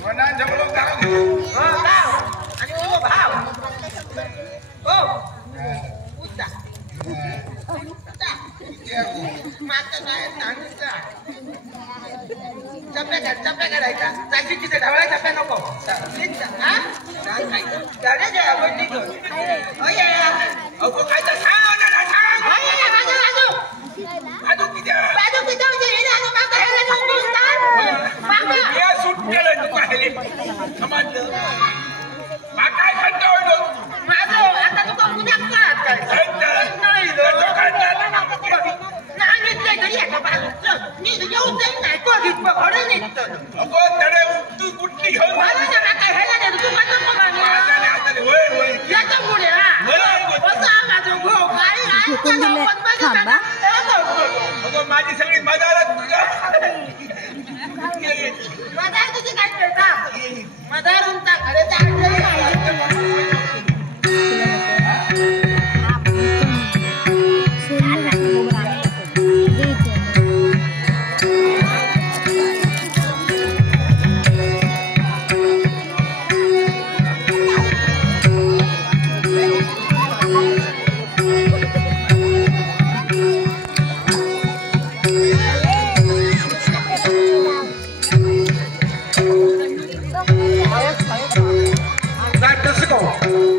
मना जमलो गाव हो गाव आणि तो भाव हो उद्दा मागचं काय सांगितलं चप्या करायचा त्याची तिथे ढवळा चप्या नको हा गाड्या द्या आपण निघून काय तर सांग माझी सगळी मदारत तुझ्या मदार तुझी काय करता मदार उंटा खरे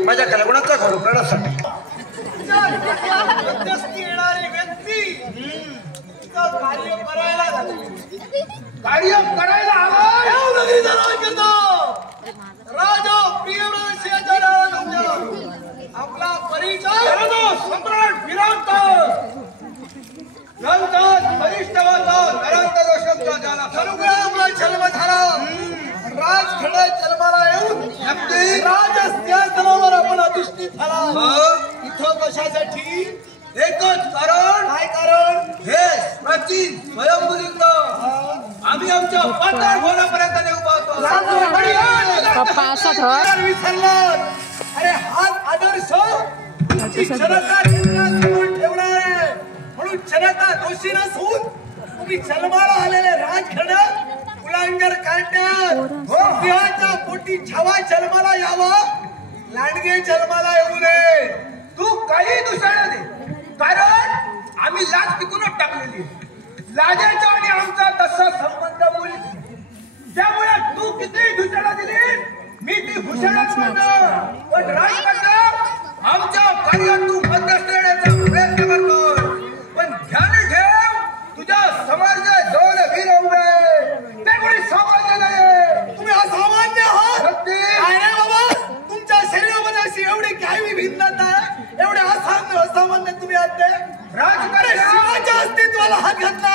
माझ्या कल्पनाचा घडू करण्यासाठी येणारी व्यक्ती कार्य करायला राजा आपला परिचय सम्राट विराट वरिष्ठ आपला जन्म झाला राजखडा जन्माला येऊन राजस्थानावर आपण अधिष्ठित झाला इथं कशासाठी एकच कारण काय कारण हे प्राचीन स्वयंभूलिंग आम्ही आमच्या पाताळ भोनापर्यंत नेऊ पाहतो विसरला अरे हा आदर्श जनता ठेवणार आहे म्हणून जनता दोषी नसून तुम्ही जन्माला आलेले राजखडा कुलांगर काढण्यात सिंहाच्या पोटी छावा जन्माला यावा लांडगे जन्माला येऊ नये तू काही दुसरं दे कारण आम्ही लाज पिकूनच टाकलेली लाजेचा आणि आमचा तसा संबंध मुली त्यामुळे तू किती घुसळा दिली मी ती घुसळा पण राजकारण आमच्या कार्यात तू मध्यस्थ येण्याचा प्रयत्न करतो पण ध्यान ठेव तुझ्या समाजात दोन वीर उभे ते कोणी सामान्य नाही तुम्ही असामान्य आहात काय नाही बाबा तुमच्या शरीरामध्ये अशी एवढी काय भिन्नता आहे एवढे असामान्य तुम्ही आहात राजकारण शिवाच्या अस्तित्वाला हात घातला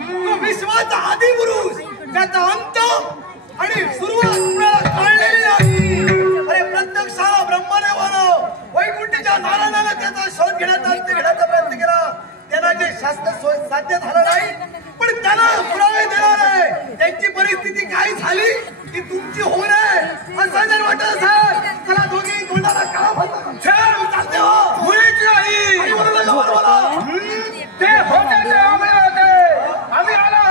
तो विश्वाचा आदी पुरुष त्याचा अंत आणि सुरुवात कुणाला कळलेली नाही अरे प्रत्यक्षाला ब्रह्मदेवानं वैकुंठीच्या नारायणाला त्याचा शोध घेण्याचा प्रयत्न केला त्यांना जे शास्त्र साध्य झालं नाही पण त्यांना पुरावे देणार आहे त्यांची परिस्थिती काय झाली की तुमची होऊ नये असं जर वाटत असेल चला दोघी कोणाला का चालते हो मुलीची आई ते होते ते आम्ही होते आम्ही आलो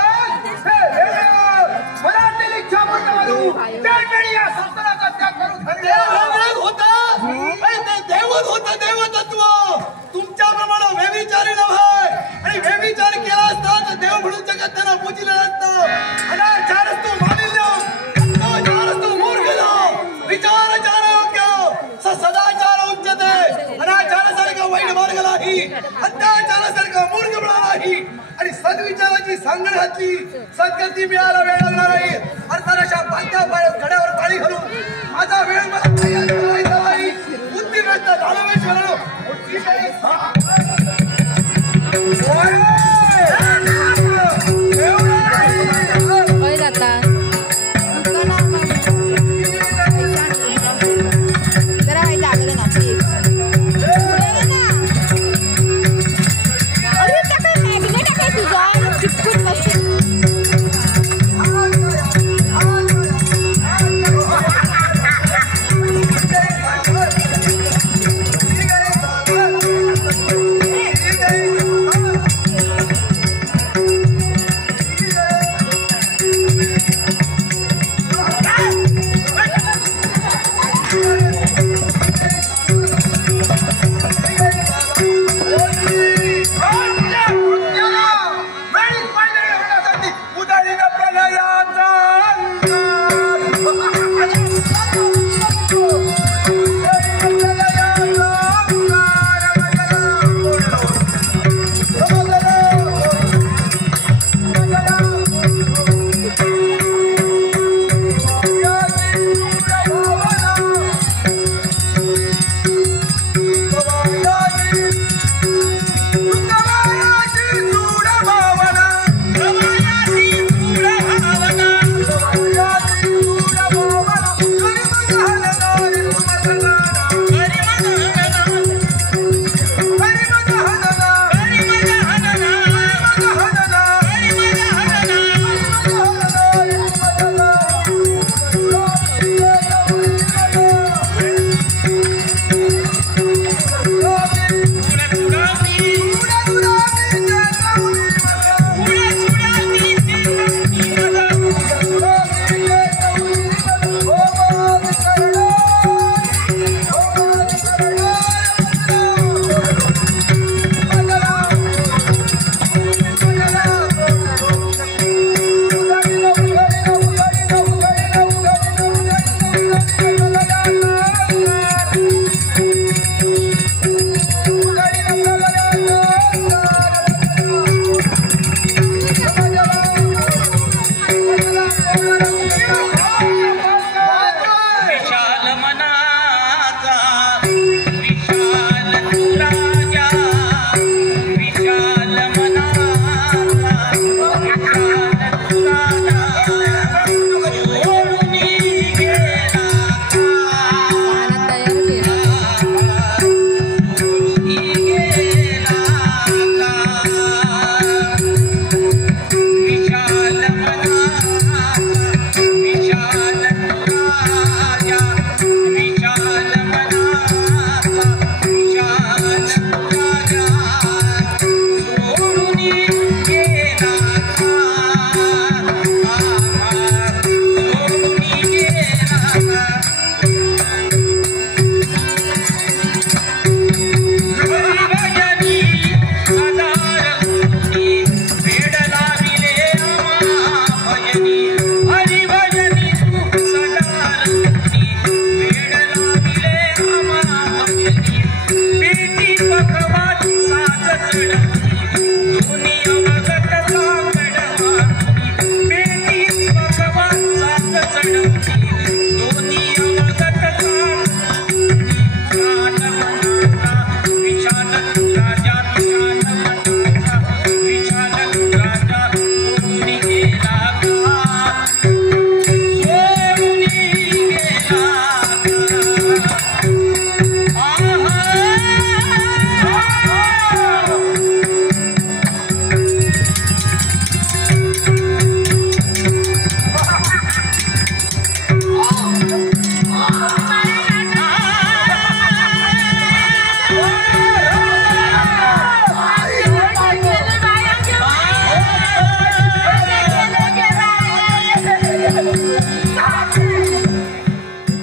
मराठी इच्छा म्हणतो त्यावेळी या संस्थानाचा त्याग करून होता देवत होता देवतत्व तुमच्याप्रमाणे व्यभिचारी नव्हे आणि व्यभिचार केला असता तर देव म्हणून जगत त्यांना पूजलं असतं अनाचारच तो मानिल्य अत्याचारच तो मूर्खला विचाराचार योग्य सदाचार उच्चते अनाचारासारखा वाईट मार्ग नाही अत्याचारासारखा मूर्खपणा नाही आणि सद्विचाराची सांगड घातली सद्गती मिळायला वेळ लागणार नाही अर्थात अशा बांध्या गड्यावर पाणी घालून माझा वेळ मला तयार करायचा नाही बुद्धिमत्ता दानवेश्वरानो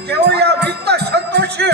केवळ या वित्त संतोषी